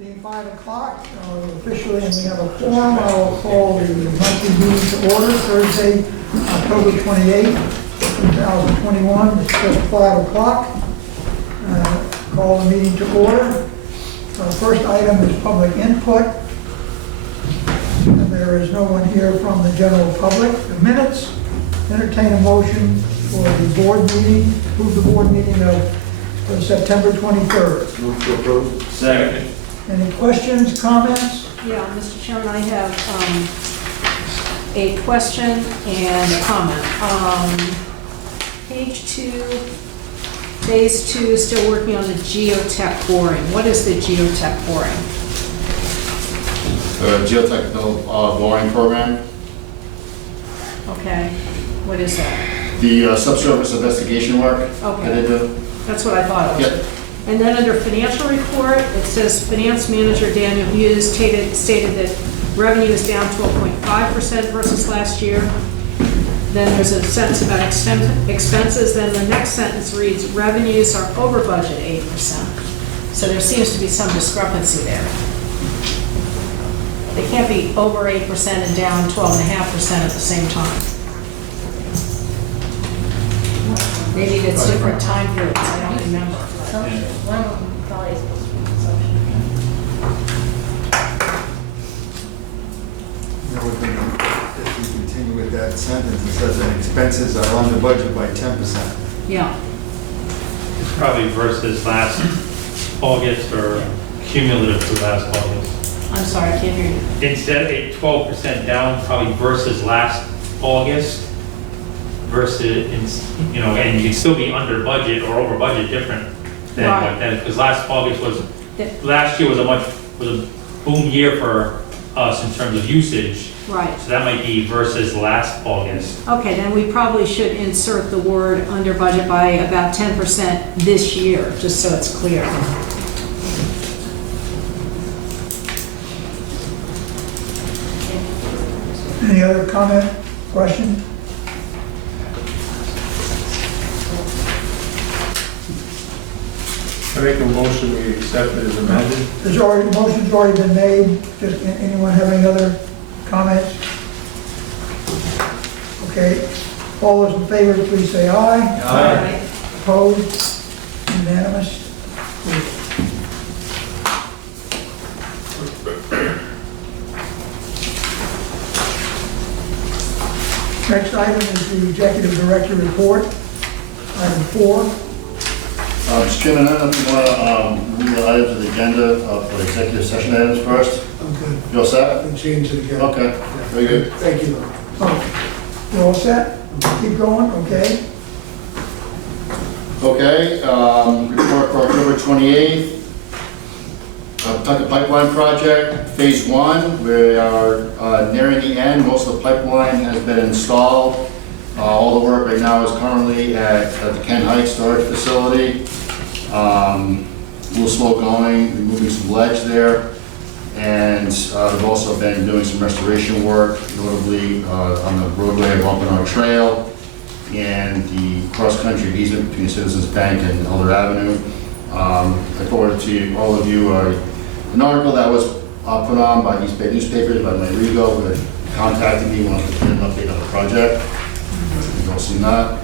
Being 5 o'clock, officially, and we have a quorum, I will call the monthly meeting to order, Thursday, October 28th, 2021. It's just 5 o'clock. Call the meeting to order. First item is public input. And there is no one here from the general public. The minutes, entertain a motion for the board meeting, approve the board meeting of September 23rd. Move to approve. Second. Any questions, comments? Yeah, Mr. Chairman, I have a question and a comment. Page 2, phase 2, still working on the geotech boring. What is the geotech boring? The geotechnical boring program. Okay, what is that? The subsurface investigation work Okay. that they do. That's what I thought it was. Yep. And then under financial report, it says Finance Manager Daniel Hughes stated that revenue is down 12.5% versus last year. Then there's a sentence about expenses. Then the next sentence reads, revenues are over budget 8%. So there seems to be some discrepancy there. They can't be over 8% and down 12.5% at the same time. Maybe it's different time periods, I don't remember. One of them probably is supposed to be consumption. That would be, if you continue with that sentence, it says that expenses are under budget by 10%. Yeah, It's probably versus last August or cumulative to last August. I'm sorry, I can't hear you. Instead of a 12% down, probably versus last August versus, and you can still be under budget or over budget different than Right. what that, because last August was, Yeah. last year was a boom year for us in terms of usage. Right. So that might be versus last August. Okay, then we probably should insert the word under budget by about 10% this year, just so it's clear. Any other comment, question? I make a motion, we accept it as amended. Motion's already been made. Just anyone have any other comments? Okay. All those in favor, please say aye. Aye. Opposed? Unanimous? Next item is the Executive Director report. Item 4. Mr. Chairman, I don't know if you want to read the items of the agenda for executive session items first. I'm good. You all set? I can change it again. Okay, very good. Thank you. Oh, you all set? Keep going, okay? Okay, report for October 28th. Tucker Pipeline Project, Phase 1. We are nearing the end. Most of the pipeline has been installed. All the work right now is currently at the Kent Heights storage facility. A little slow going, removing some ledge there. And we've also been doing some restoration work, notably on the roadway of Wampanoag Trail and the cross-country easement between Citizens Bank and Elder Avenue. I forwarded to all of you an article that was put on by East Bay newspapers by Mike Rigo, who contacted me, wanted to get an update on the project. You've all seen that.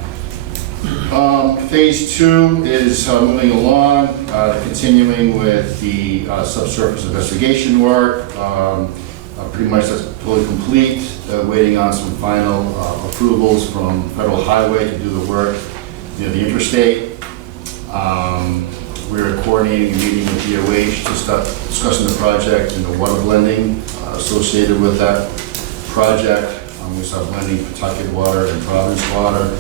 Phase 2 is moving along, continuing with the subsurface investigation work. Pretty much that's totally complete, waiting on some final approvals from Federal Highway to do the work near the interstate. We're coordinating a meeting with DOH to start discussing the project and the water blending associated with that project. We start blending Pawtucket water and Providence water.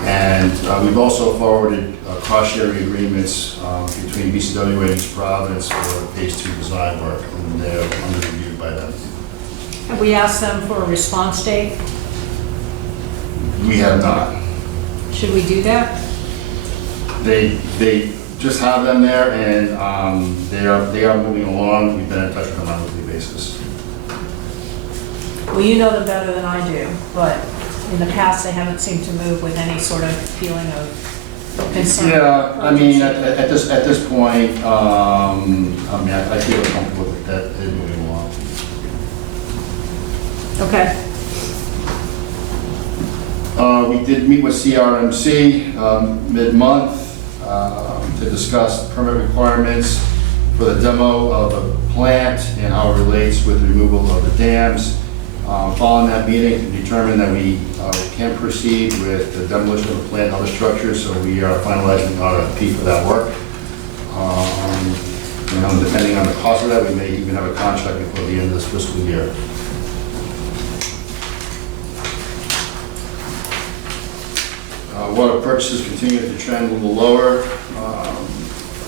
And we've also forwarded cost-sharing agreements between BCW and East Providence for the Phase 2 design work, and they're under review by them. Have we asked them for a response date? We have not. Should we do that? They just have them there, and they are moving along. We've been in touch with them on a weekly basis. Well, you know them better than I do, but in the past, they haven't seemed to move with any sort of feeling of concern. Yeah, I mean, at this point, I mean, I feel comfortable with that, moving along. Okay, We did meet with CRMC mid-month to discuss permit requirements for the demo of the plant and how it relates with the removal of the dams. Following that meeting, we determined that we can proceed with the demolition of the plant and other structures, so we are finalizing the RFP for that work. You know, depending on the cost of that, we may even have a contract before the end of this fiscal year. Water purchases continue to trend a little lower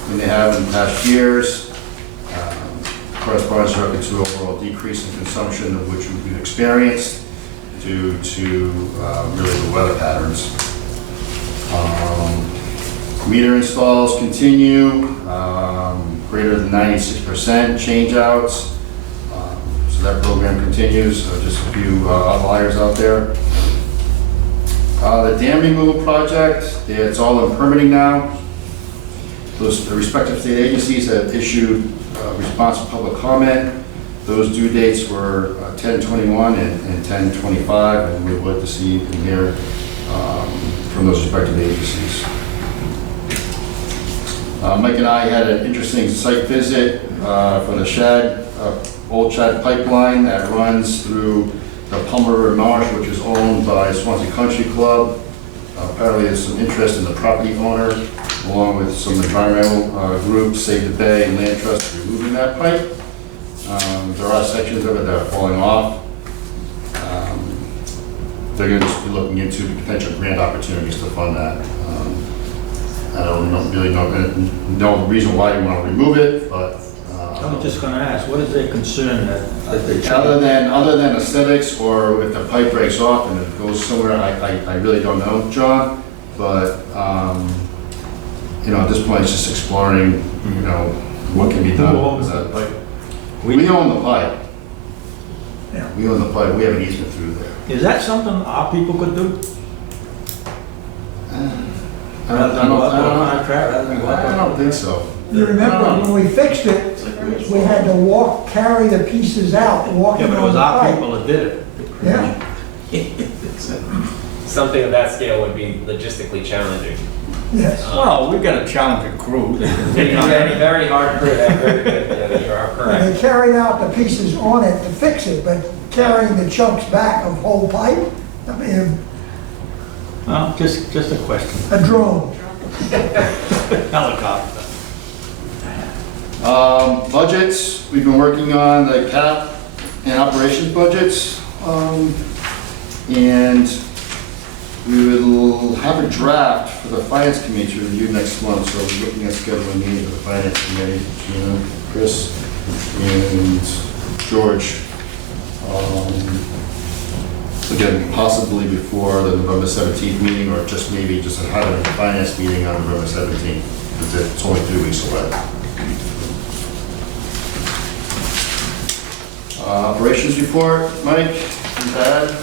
than they have in past years. Corresponds directly to overall decrease in consumption, of which we've experienced due to really the weather patterns. Meter installs continue, greater than 96% change outs. So that program continues, just a few outliers out there. The dam removal project, it's all in permitting now. The respective state agencies have issued response to public comment. Those due dates were 10/21 and 10/25, and we would like to see and hear from those respective agencies. Mike and I had an interesting site visit for the old Shad pipeline that runs through the Palmer River Marsh, which is owned by Swansea Country Club. Apparently there's some interest in the property owner, along with some environmental groups, Save the Bay and Land Trust, removing that pipe. There are sections of it that are falling off. They're going to just be looking into potential grant opportunities to fund that. I don't really know the reason why you want to remove it, but I was just gonna ask, what is their concern that they other than aesthetics, or if the pipe breaks off and it goes somewhere, I really don't know, John. But you know, at this point, it's just exploring, you know, what can be done with that pipe. We own the pipe. Yeah. We own the pipe. We have an easement through there. Is that something our people could do? I don't think so. You remember when we fixed it, we had to carry the pieces out, walking Yeah, but it on was the our pipe. people that did it. Yeah, Something of that scale would be logistically challenging. yes. Well, we've got a challenging crew. You have a very hard crew, they're very good, you are And correct. they carried out the pieces on it to fix it, but carrying the chunks back of whole pipe, I mean, Well, just a question. a drone. Helicopter. Budgets, we've been working on the cap and operations budgets. And we will have a draft for the finance committee to review next month. So we're looking at scheduling a meeting with the finance committee, Gina, Chris, and George. Again, possibly before the November 17th meeting, or just maybe just having a finance meeting on November 17th, because it's only 3 weeks away. Operations report, Mike, you bad?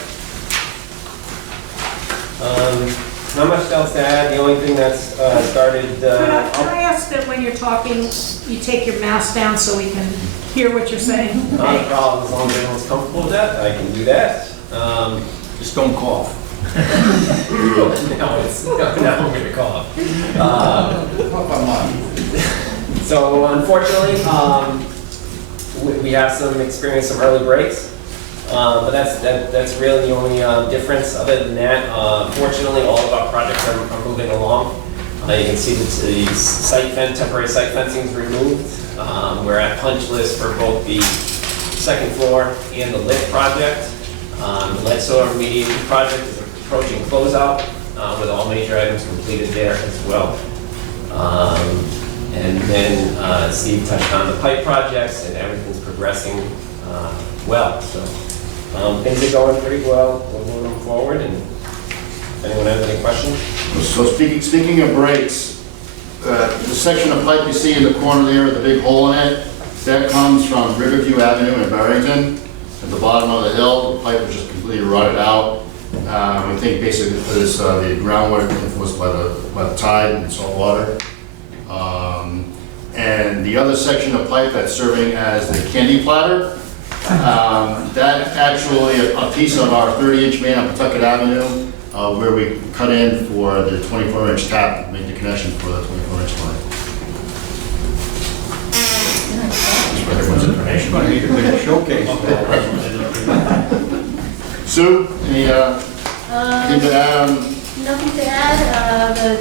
Not much else to add, the only thing that's started, Can I ask that when you're talking, you take your mask down so we can hear what you're saying? not a problem, as long as everyone's comfortable with that, I can do that. Just don't cough. No, now I'm gonna cough. So unfortunately, we have experienced some early breaks, but that's really the only difference. Other than that, fortunately, all of our projects are moving along. You can see that the temporary site fencing is removed. We're at punch list for both the second floor and the lift project. The lead soil remediation project is approaching closeout with all major items completed there as well. And then Steve touched on the pipe projects, and everything's progressing well. So things are going pretty well. We're moving forward. And if anyone has any questions? So speaking of breaks, the section of pipe you see in the corner there with the big hole in it, that comes from Riverview Avenue in Barrington. At the bottom of the hill, the pipe was just completely rotted out. We think basically because the groundwater influenced by the tide and salt water. And the other section of pipe that's serving as the candy platter, that actually a piece of our 30-inch main on Pawtucket Avenue, where we cut in for the 24-inch tap, make the connection for the 24-inch line. Just for everyone's information. Gonna need a big showcase. Sue, any, anything to add? Nothing to add.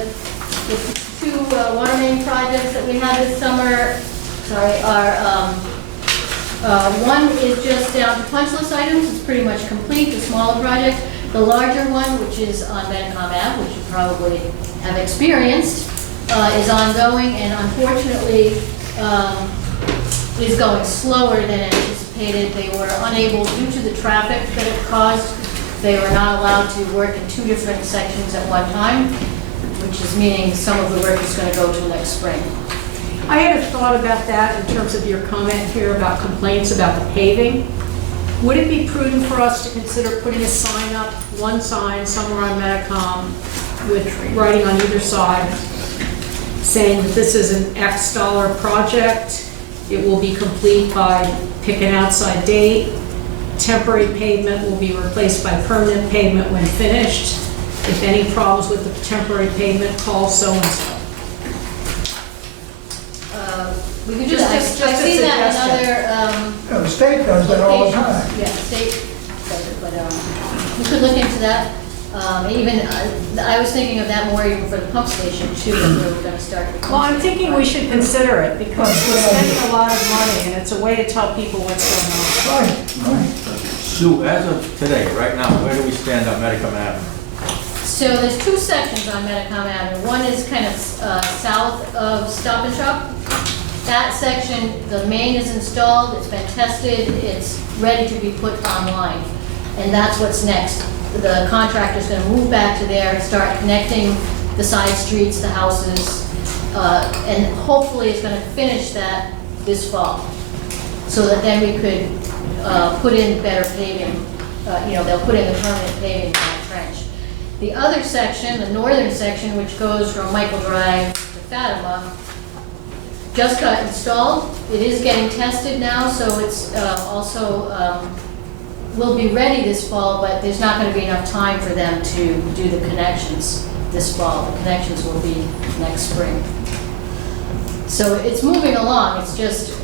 The two water main projects that we had this summer, are, one is just down to punch list items. It's pretty much complete, the smaller project. The larger one, which is on Medicom Ave, which you probably have experienced, is ongoing and unfortunately is going slower than anticipated. They were unable, due to the traffic that it caused, they were not allowed to work in two different sections at one time, which is meaning some of the work is going to go till next spring. I had a thought about that in terms of your comment here about complaints about the paving. Would it be prudent for us to consider putting a sign up, one sign somewhere on Medicom with writing on either side saying that this is an X dollar project, it will be complete by pick an outside date, temporary pavement will be replaced by permanent pavement when finished. If any problems with the temporary pavement, call so-and-so. We could do Just that. as I've a seen that in suggestion. other The state does that all the time. locations. Yeah, state does it, but we could look into that. Even, I was thinking of that more even for the pump station too, if we were gonna start. the pump Well, I'm station thinking we project. should consider it because we're spending a lot of money and it's a way to tell people what's going on. Right. Sue, as of today, right now, where do we stand on Medicom Avenue? So there's two sections on Medicom Avenue. One is kind of south of Stop and Shop. That section, the main is installed, it's been tested, it's ready to be put online. And that's what's next. The contractor's gonna move back to there, start connecting the side streets, the houses, and hopefully it's gonna finish that this fall. So that then we could put in better paving, they'll put in the permanent paving in that trench. The other section, the northern section, which goes from Michael Drive to Fatima, just got installed. It is getting tested now, so it's also, will be ready this fall, but there's not going to be enough time for them to do the connections this fall. The connections will be next spring. So it's moving along, it's just,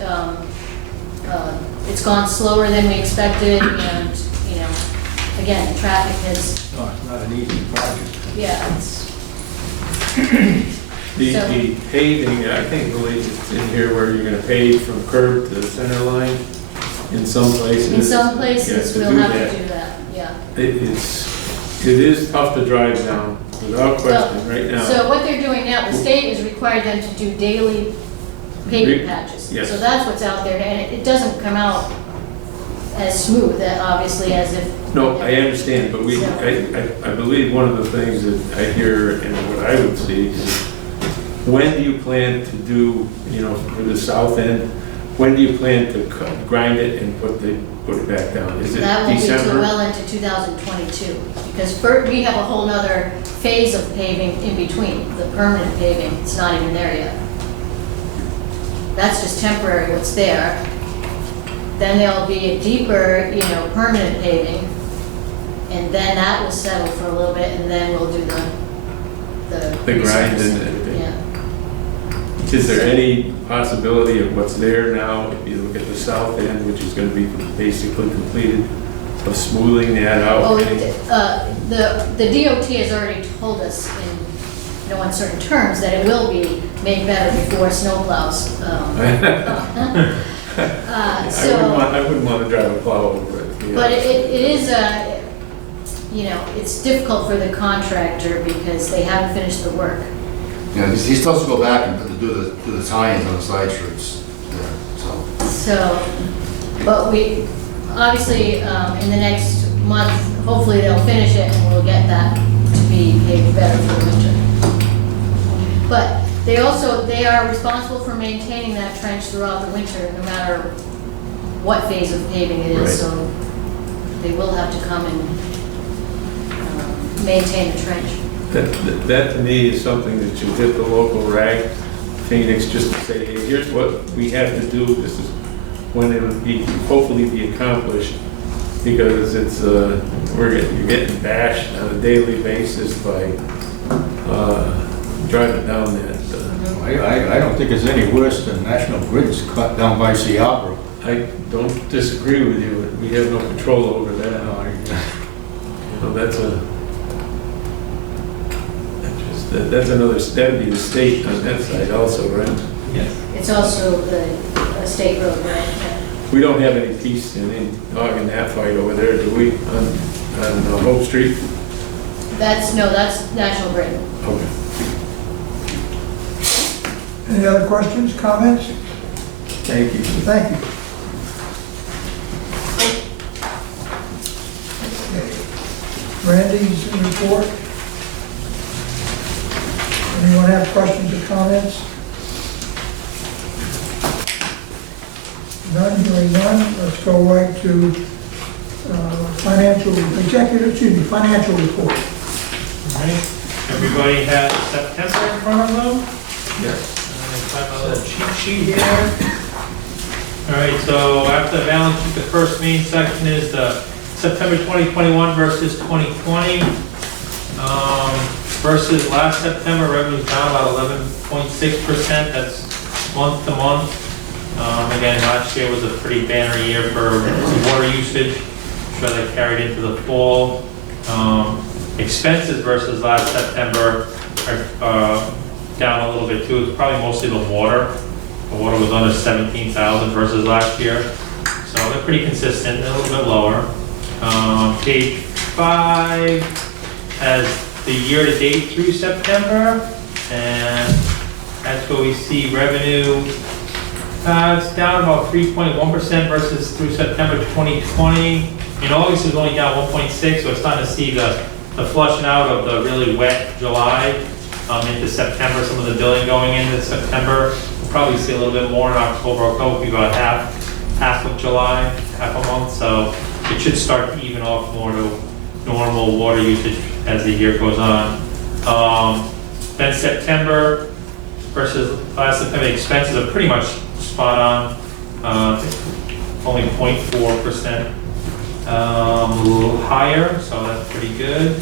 it's gone slower than we expected, and, again, the traffic has, No, it's not an easy project. yeah, it's, The paving, I think really it's in here where you're gonna pave from curb to the center line in some places. in some places, Yeah, we'll have to do that, yeah. It is tough to drive down, without question, right now. So what they're doing now, the state has required them to do daily paving patches. Yes. So that's what's out there, and it doesn't come out as smooth, obviously, as if. No, I understand, but I believe one of the things that I hear and what I would see is, when do you plan to do, for the south end, when do you plan to grind it and put it back down? Is it That won't be till December? well into 2022, because we have a whole nother phase of paving in between, the permanent paving, it's not even there yet. That's just temporary, what's there. Then there'll be a deeper, permanent paving, and then that will settle for a little bit, and then we'll do the grind resurfacing. and Yeah. Is there any possibility of what's there now, if you look at the south end, which is gonna be basically completed, of smoothing that out? Oh, the DOT has already told us in no uncertain terms that it will be made better before snowplows. I wouldn't want to drive a plow over it. to be But honest. it is, it's difficult for the contractor because they haven't finished the work. Yeah, he's supposed to go back and do the tie-ins on the side streets there, so. So, but we, obviously, in the next month, hopefully they'll finish it and we'll get that to be paved better for the winter. But they are responsible for maintaining that trench throughout the winter, no matter what phase of paving it is, Right. so they will have to come and maintain the trench. That to me is something that you hit the local rag, Phoenix, just to say, hey, here's what we have to do, this is when it will be, hopefully be accomplished, because it's, you're getting bashed on a daily basis by driving down that. I don't think it's any worse than National Grid's cut down by Seabra. I don't disagree with you, we have no control over that. You know, that's another, that'd be the state on that side also, right? Yes. It's also a state road, right? We don't have any peace in dogging that fight over there, do we, on Hope Street? That's National Grid. Okay. Any other questions, comments? Thank you. Thank you. Okay. Randy's report. Anyone have questions or comments? None, hearing none, let's go right to financial report. All right. Everybody has September in front of them? Yes. I have my little cheat sheet here. All right, so after the balance sheet, the first main section is the September 2021 versus 2020. Versus last September, revenue's down about 11.6%. That's month to month. Again, last year was a pretty banner year for water usage. I'm sure that carried into the fall. Expenses versus last September are down a little bit too. It's probably mostly the water. The water was under 17,000 versus last year. So they're pretty consistent, a little bit lower. Page 5 has the year-to-date through September, and that's where we see revenue. It's down about 3.1% versus through September 2020. In August, it was only down 1.6, so it's starting to see the flushing out of the really wet July into September. Some of the billing going into September. We'll probably see a little bit more in October. October will be about half of July, half a month, so it should start to even off more to normal water usage as the year goes on. Then September versus last September, expenses are pretty much spot on, only 0.4%, a little higher, so that's pretty good.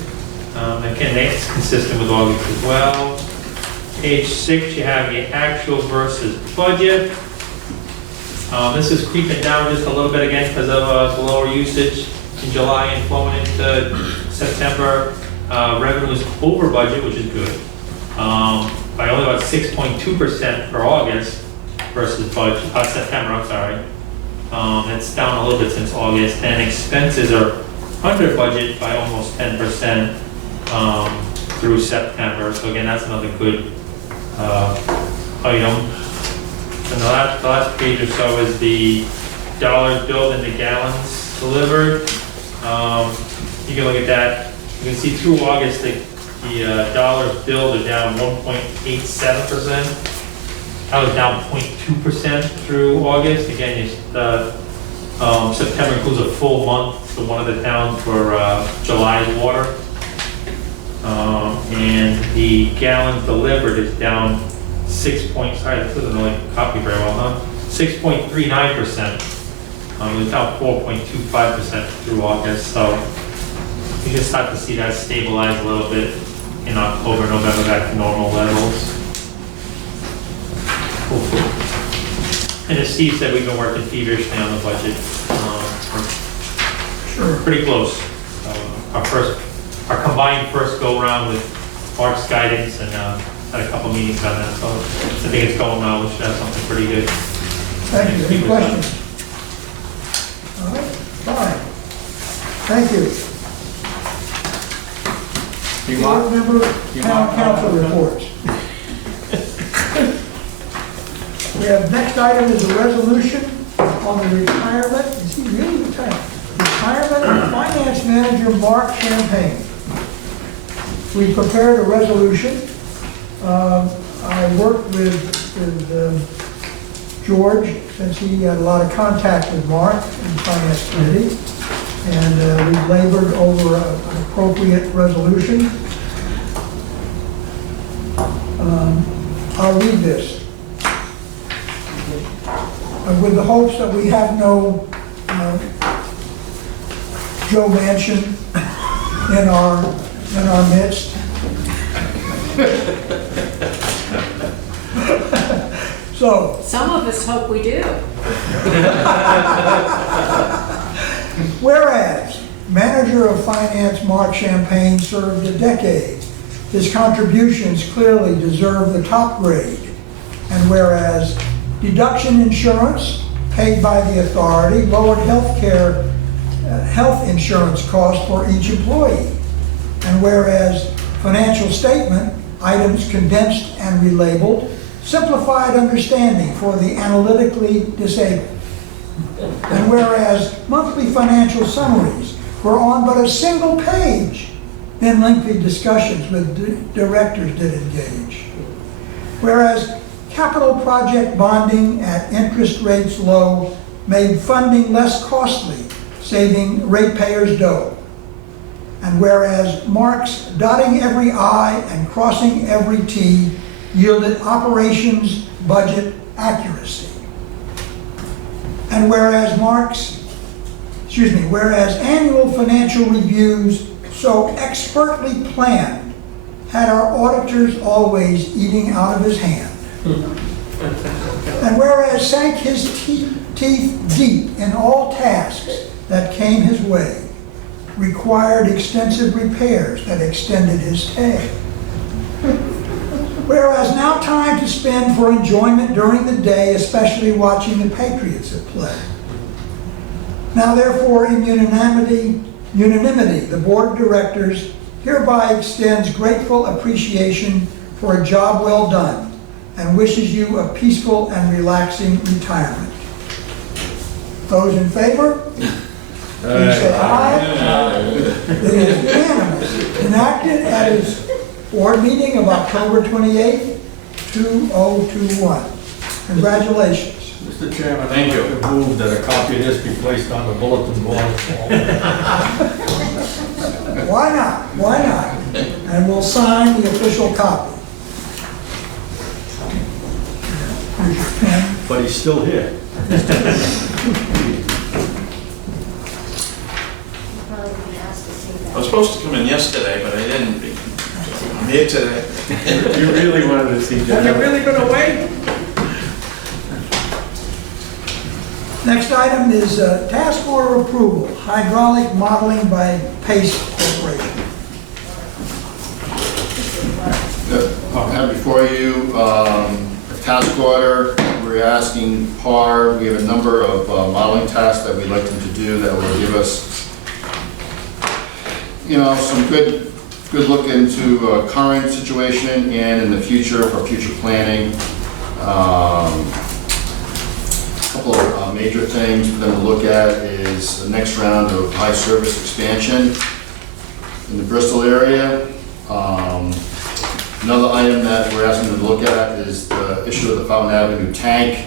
Again, that's consistent with August as well. Page 6, you have the actual versus budget. This is creeping down just a little bit again because of the lower usage in July and flowing into September. Revenue is over budget, which is good, by only about 6.2% for August versus budget, September, I'm sorry. It's down a little bit since August, and expenses are under budget by almost 10% through September. So again, that's another good item. And the last page or so is the dollars billed and the gallons delivered. You can look at that. You can see through August, the dollars billed are down 1.87%. That was down 0.2% through August. Again, September includes a full month for one of the towns for July's water. And the gallons delivered is down sorry, this doesn't really copy very well, huh? 6.39%. It was down 4.25% through August, so you can start to see that stabilize a little bit in October, November, back to normal levels. Hopefully. And as Steve said, we've been working feverishly on the budget. We're pretty close. Our combined first go-around with Mark's guidance, and had a couple meetings on that, so I think it's going well. We should have something pretty good. Thank you. Any questions? All right, fine. Thank you. Board member, town council reports. We have, next item is a resolution on the retirement, is he really retired? Retirement of Finance Manager Mark Champagne. We prepared a resolution. I worked with George, since he had a lot of contact with Mark in the Finance Committee. and we've labored over an appropriate resolution. I'll read this. With the hopes that we have no Joe Manchin in our midst. So, Some of us hope we do. whereas manager of finance Mark Champagne served a decade, his contributions clearly deserve the top grade. And whereas deduction insurance paid by the authority lowered health insurance costs for each employee. And whereas financial statement items condensed and relabeled simplified understanding for the analytically disabled. And whereas monthly financial summaries were on but a single page, then lengthy discussions with directors did engage. Whereas capital project bonding at interest rates low made funding less costly, saving ratepayers dough. And whereas Mark's dotting every I and crossing every T yielded operations budget accuracy. And whereas whereas annual financial reviews so expertly planned had our auditors always eating out of his hand. And whereas sank his teeth deep in all tasks that came his way, required extensive repairs that extended his stay. Whereas now time to spend for enjoyment during the day, especially watching the Patriots at play. Now therefore, in unanimity, the Board of Directors hereby extends grateful appreciation for a job well done and wishes you a peaceful and relaxing retirement. Those in favor? Please say aye. It is unanimous. Enacted at his board meeting of October 28, 2021. Congratulations. Mr. Chairman, I'd like to move that a copy of this be placed on the bulletin board. Why not? Why not? And we'll sign the official copy. Here's your pen. But he's still here. I was supposed to come in yesterday, but I didn't. I'm here today. You really wanted to see John. Have you really been away? Next item is task order approval, hydraulic modeling by Pace Corporation. I have before you a task order. We're asking PAR, we have a number of modeling tasks that we'd like them to do that will give us, some good look into current situation and in the future for future planning. A couple of major things for them to look at is the next round of high service expansion in the Bristol area. Another item that we're asking them to look at is the issue of the Fountain Avenue tank,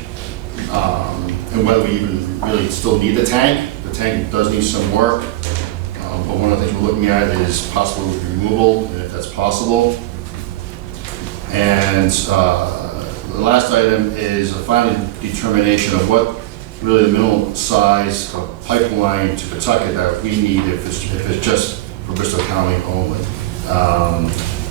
and whether we even really still need the tank. The tank does need some work, but one of the things we're looking at is possible removal, and if that's possible. And the last item is a final determination of what really the minimal size of pipeline to Pawtucket that we need if it's just for Bristol County only.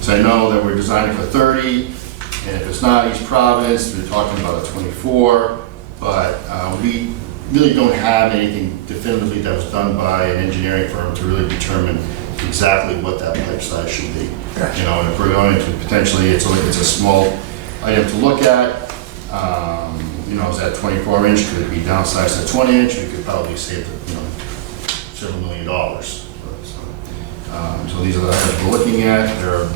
So I know that we're designing for 30, and if it's not East Providence, we're talking about a 24, but we really don't have anything definitively that was done by an engineering firm to really determine exactly what that pipe size should be. And if we're going to potentially, it's a small item to look at. Is that 24 inch? Could it be downsized to 20 inch? We could probably save, several $1 million. So these are the items we're looking at. Their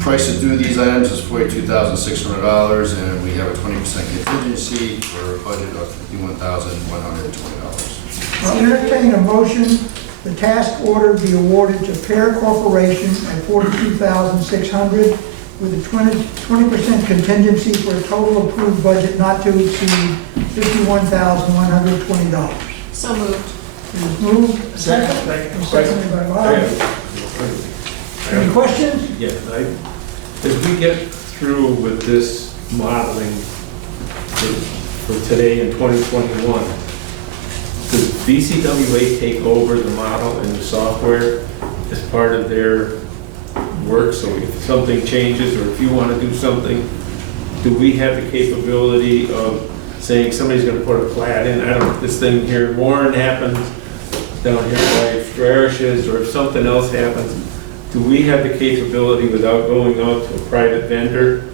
price to do these items is $42,600, and we have a 20% contingency for a budget of $51,120. I'll entertain a motion, the task order be awarded to Pear Corporation at $42,600 with a 20% contingency for a total approved budget not to exceed $51,120. So moved. is moved. Second. Seconded by Bob. Any questions? Yeah, as we get through with this modeling for today in 2021, does BCWA take over the model and the software as part of their work? So if something changes, or if you want to do something, do we have the capability of saying somebody's going to put a plat in? I don't know, this thing here in Warren happens, down here by Strarishes, or if something else happens, do we have the capability without going out to a private vendor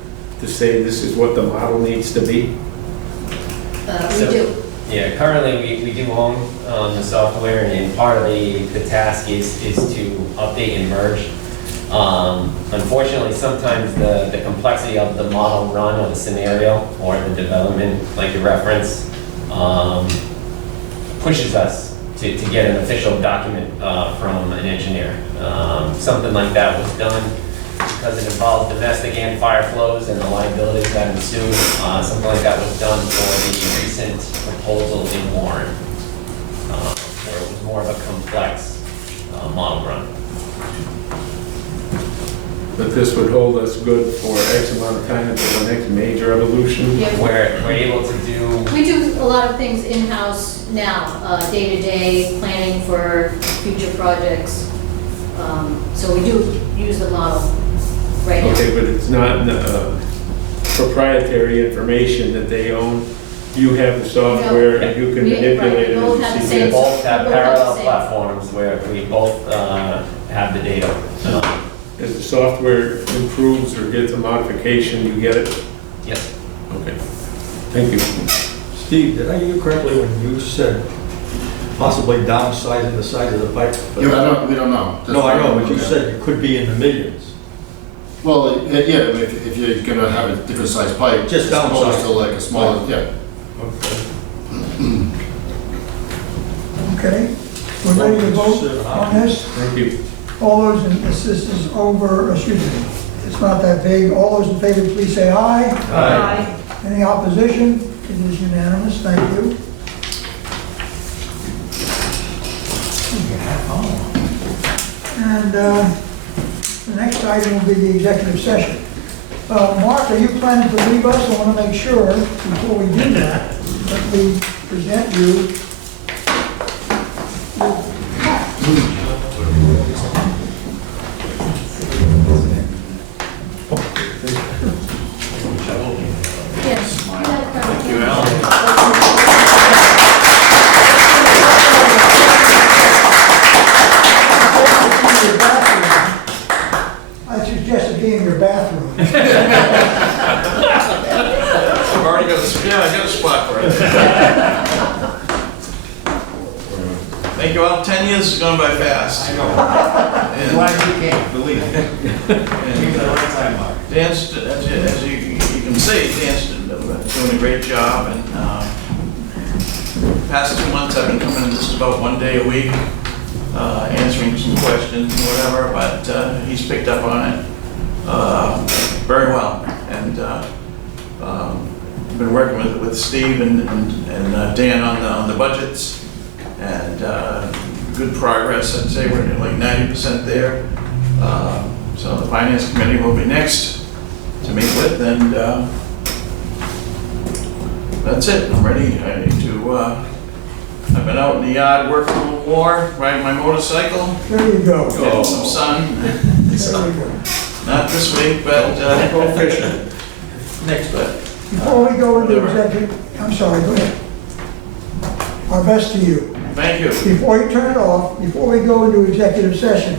to say this is what the model needs to be? We do. Yeah, currently we do own the software, and part of the task is to update and merge. Unfortunately, sometimes the complexity of the model run or the scenario or the development, like you reference, pushes us to get an official document from an engineer. Something like that was done because it involves domestic and fire flows and the liabilities that ensue. Something like that was done for the recent proposal in Warren, where it was more of a complex model run. But this would hold us good for X amount of time until the next major evolution? Yeah, We're able to do, we do a lot of things in-house now, day-to-day planning for future projects. So we do use the model right now. Okay, but it's not proprietary information that they own. You have the software and you can We- manipulate it right, we both as have you the see same we fit. both have We'll have the parallel same. platforms where we both have the data. As the software improves or gets a modification, you get it? Yes. Okay. Thank you. Steve, did I hear you correctly when you said possibly downsizing the size of the pipe? Yeah, we don't know. No, I know, but you Okay. said it could be in the millions. Well, yeah, if you're gonna have a different size pipe. Just as opposed downsize. to like a smaller, yeah. Okay. Okay, we're ready to vote on this? Thank you. All those, this is over, excuse me, it's not that big. All those in favor, please say aye. Aye. Any opposition? It is unanimous, thank you. And the next item will be the executive session. Mark, are you planning to leave us? I want to make sure, before we do that, that we present you. Yes. Thank you, Alan. I suggest it be in your bathroom. I've already got I got a spot for it. Thank you all. 10 years has gone by fast. I know. Glad you came, believe me. Dan's, as you can see, Dan's doing a great job, and past 2 months I've been coming in just about 1 day a week, answering some questions and whatever, but he's picked up on it very well, and been working with Steve and Dan on the budgets, and good progress. I'd say we're like 90% there. So the finance committee will be next to meet with, and that's it. I'm ready to. I've been out in the yard working a little more, riding my motorcycle, There you go. getting some sun. There you go. Not this week, but Go fishing. next week. Before we go into executive, I'm sorry, go ahead. Our best to you. Thank you. Before you turn it off, before we go into executive session,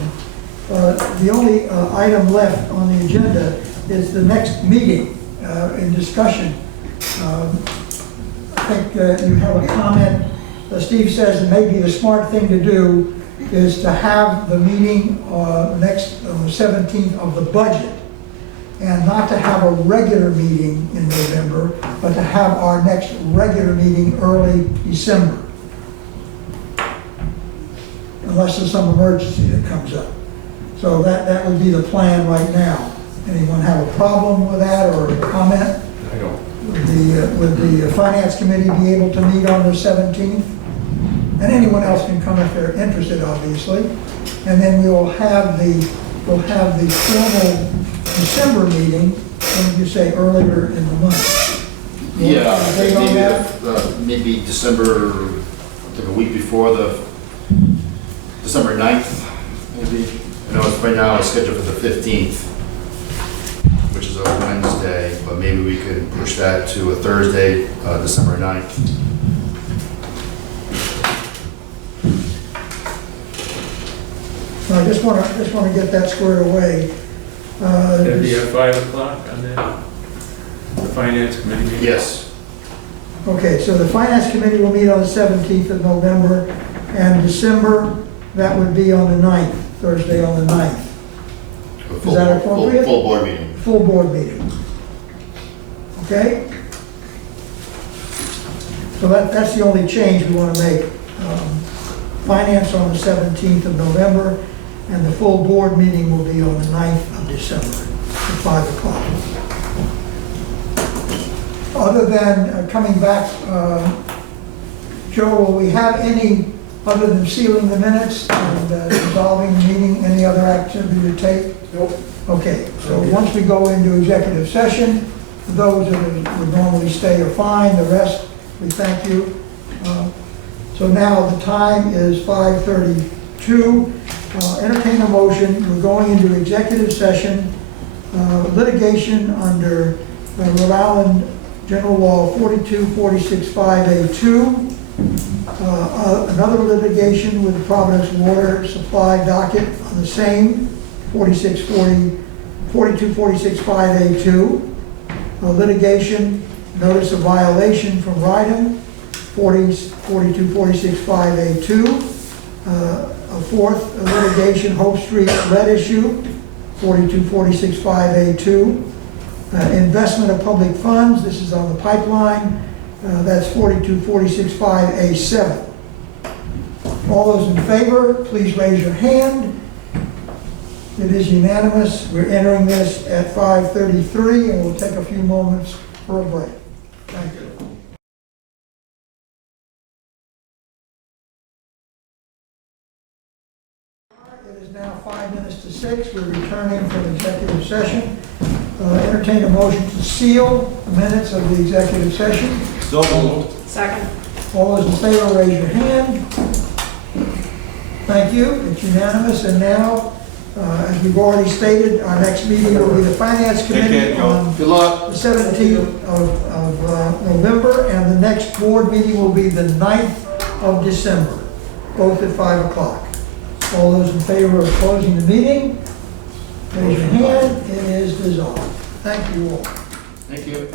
the only item left on the agenda is the next meeting in discussion. I think you have a comment. Steve says that maybe the smart thing to do is to have the meeting next on the 17th of the budget, and not to have a regular meeting in November, but to have our next regular meeting early December. Unless there's some emergency that comes up. So that would be the plan right now. Anyone have a problem with that or a comment? I don't. Would the finance committee be able to meet on the 17th? And anyone else can come if they're interested, obviously. And then we'll have the formal December meeting, what did you say, earlier in the month? You want Yeah, a date on that? maybe December, like a week before December 9th, maybe. I know right now it's scheduled for the 15th, which is a Wednesday, but maybe we could push that to a Thursday, December 9th. So I just want to get that squared away. That'd be at 5 o'clock on that, the finance committee meeting? Yes. Okay, so the Finance Committee will meet on the 17th of November, and December, that would be on the 9th, Thursday on the 9th. Is that appropriate? Full board meeting. Full board meeting. Okay? So that's the only change we want to make. Finance on the 17th of November, and the full board meeting will be on the 9th of December at 5 o'clock. Other than coming back, Joe, will we have any, other than sealing the minutes and dissolving the meeting, any other activity to take? Nope. Okay, so once we go into executive session, for those that would normally stay are fine, the rest, we thank you. So now the time is 5:32. Entertain a motion, we're going into executive session, litigation under Rhode Island General Law 42465A2, another litigation with the Providence Water Supply docket on the same 42465A2, litigation, notice of violation from Ryden, 42465A2, a fourth litigation, Hope Street lead issue, 42465A2, investment of public funds, this is on the pipeline, that's 42465A7. All those in favor, please raise your hand. It is unanimous. We're entering this at 5:33, and we'll take a few moments for a break. Thank you. It is now 5 minutes to 6. We're returning from executive session. Entertain a motion to seal the minutes of the executive session. So moved. Second. All those in favor, raise your hand. Thank you. It's unanimous. And now, as we've already stated, our next meeting will be the Finance Committee care, Joe. on Good luck. the 17th of November, and the next board meeting will be the 9th of December, both at 5 o'clock. All those in favor of closing the meeting, raise your hand. It is dissolved. Thank you all. Thank you.